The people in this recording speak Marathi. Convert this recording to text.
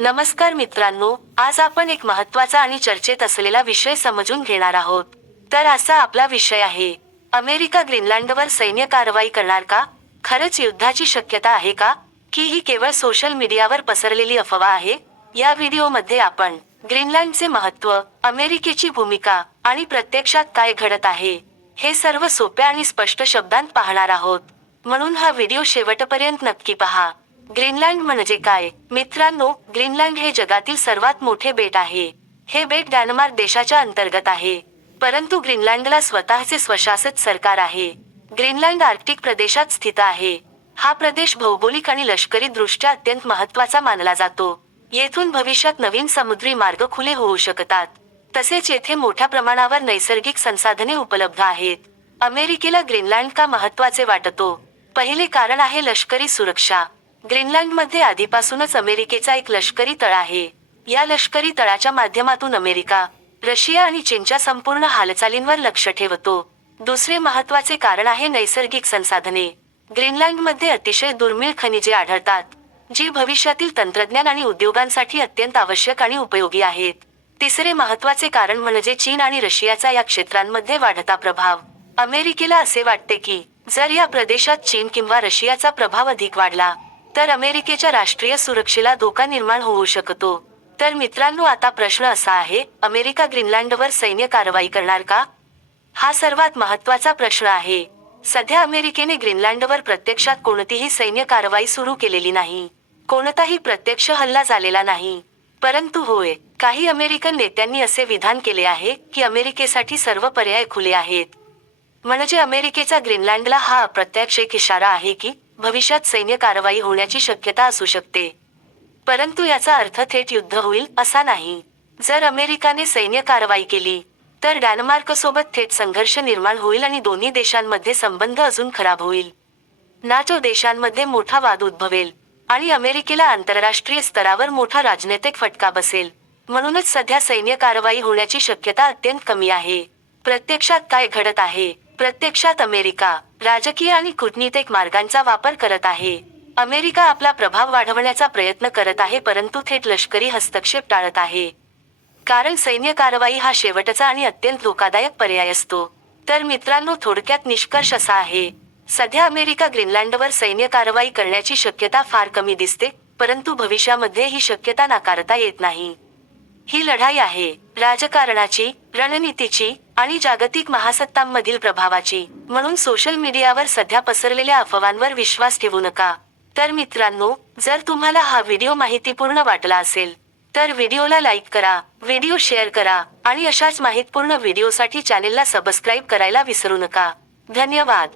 नमस्कार मित्रांनो, आज आपण एक महत्त्वाचा आणि चर्चेत असलेला विषय समजून घेणार आहोत. तर असा आपला विषय आहे, अमेरिका ग्रीनलँडवर सैन्य कारवाई करणार का? खरंच युद्धाची शक्यता आहे का? की ही केवळ सोशल मीडियावर पसरलेली अफवा आहे? या व्हिडिओमध्ये आपण ग्रीनलँडचे महत्त्व, अमेरिकेची भूमिका आणि प्रत्यक्षात काय घडत आहे, हे सर्व सोप्या आणि स्पष्ट शब्दांत पाहणार आहोत. म्हणून हा व्हिडिओ शेवटपर्यंत नक्की पहा. ग्रीनलँड म्हणजे काय? मित्रांनो, ग्रीनलँड हे जगातील सर्वात मोठे बेट आहे. हे बेट डेन्मार्क देशाच्या अंतर्गत आहे. परंतु ग्रीनलँडला स्वतःचे स्वशासित सरकार आहे. ग्रीनलँड आर्क्टिक प्रदेशात स्थित आहे. हा प्रदेश भौगोलिक आणि लष्करी दृष्ट्या अत्यंत महत्त्वाचा मानला जातो. येथून भविष्यात नवीन समुद्री मार्ग खुले होऊ शकतात. तसेच येथे मोठ्या प्रमाणावर नैसर्गिक संसाधने उपलब्ध आहेत. अमेरिकेला ग्रीनलँड का महत्त्वाचे वाटतो? पहिले कारण आहे लष्करी सुरक्षा. ग्रीनलँडमध्ये आधीपासूनच अमेरिकेचा एक लष्करी तळ आहे. या लष्करी तळाच्या माध्यमातून अमेरिका, रशिया आणि चीनच्या संपूर्ण हालचालींवर लक्ष ठेवतो. दुसरे महत्त्वाचे कारण आहे नैसर्गिक संसाधने. ग्रीनलँडमध्ये अतिशय दुर्मिळ खनिजे आढळतात, जी भविष्यातील तंत्रज्ञान आणि उद्योगांसाठी अत्यंत आवश्यक आणि उपयोगी आहेत. तिसरे महत्त्वाचे कारण म्हणजे चीन आणि रशियाचा या क्षेत्रांमध्ये वाढता प्रभाव. अमेरिकेला असे वाटते की जर या प्रदेशात चीन किंवा रशियाचा प्रभाव अधिक वाढला तर अमेरिकेच्या राष्ट्रीय सुरक्षेला धोका निर्माण होऊ शकतो. तर मित्रांनो, आता प्रश्न असा आहे, अमेरिका ग्रीनलँडवर सैन्य कारवाई करणार का? हा सर्वात महत्त्वाचा प्रश्न आहे. सध्या अमेरिकेने ग्रीनलँडवर प्रत्यक्षात कोणतीही सैन्य कारवाई सुरू केलेली नाही. कोणताही प्रत्यक्ष हल्ला झालेला नाही. परंतु होय, काही अमेरिकन नेत्यांनी असे विधान केले आहे की अमेरिकेसाठी सर्व पर्याय खुले आहेत. म्हणजे अमेरिकेचा ग्रीनलँडला हा अप्रत्यक्ष एक इशारा आहे की भविष्यात सैन्य कारवाई होण्याची शक्यता असू शकते. परंतु याचा अर्थ थेट युद्ध होईल असा नाही. जर अमेरिकाने सैन्य कारवाई केली तर डेन्मार्कसोबत थेट संघर्ष निर्माण होईल आणि दोन्ही देशांमध्ये संबंध अजून खराब होईल. नाटो देशांमध्ये मोठा वाद उद्भवेल आणि अमेरिकेला आंतरराष्ट्रीय स्तरावर मोठा राजनैतिक फटका बसेल. म्हणूनच सध्या सैन्य कारवाई होण्याची शक्यता अत्यंत कमी आहे. प्रत्यक्षात काय घडत आहे? प्रत्यक्षात अमेरिका राजकीय आणि कूटनीतिक मार्गांचा वापर करत आहे. अमेरिका आपला प्रभाव वाढवण्याचा प्रयत्न करत आहे, परंतु थेट लष्करी हस्तक्षेप टाळत आहे. कारण सैन्य कारवाई हा शेवटचा आणि अत्यंत धोकादायक पर्याय असतो. तर मित्रांनो, थोडक्यात निष्कर्ष असा आहे, सध्या अमेरिका ग्रीनलँडवर सैन्य कारवाई करण्याची शक्यता फार कमी दिसते, परंतु भविष्यामध्ये ही शक्यता नाकारता येत नाही. ही लढाई आहे राजकारणाची, रणनीतीची आणि जागतिक महासत्तांमधील प्रभावाची. म्हणून सोशल मीडियावर सध्या पसरलेल्या अफवांवर विश्वास ठेवू नका. तर मित्रांनो, जर तुम्हाला हा व्हिडिओ माहितीपूर्ण वाटला असेल तर व्हिडिओला लाईक करा, व्हिडिओ शेअर करा आणि अशाच माहितीपूर्ण व्हिडिओसाठी चॅनेलला सबस्क्राईब करायला विसरू नका. धन्यवाद.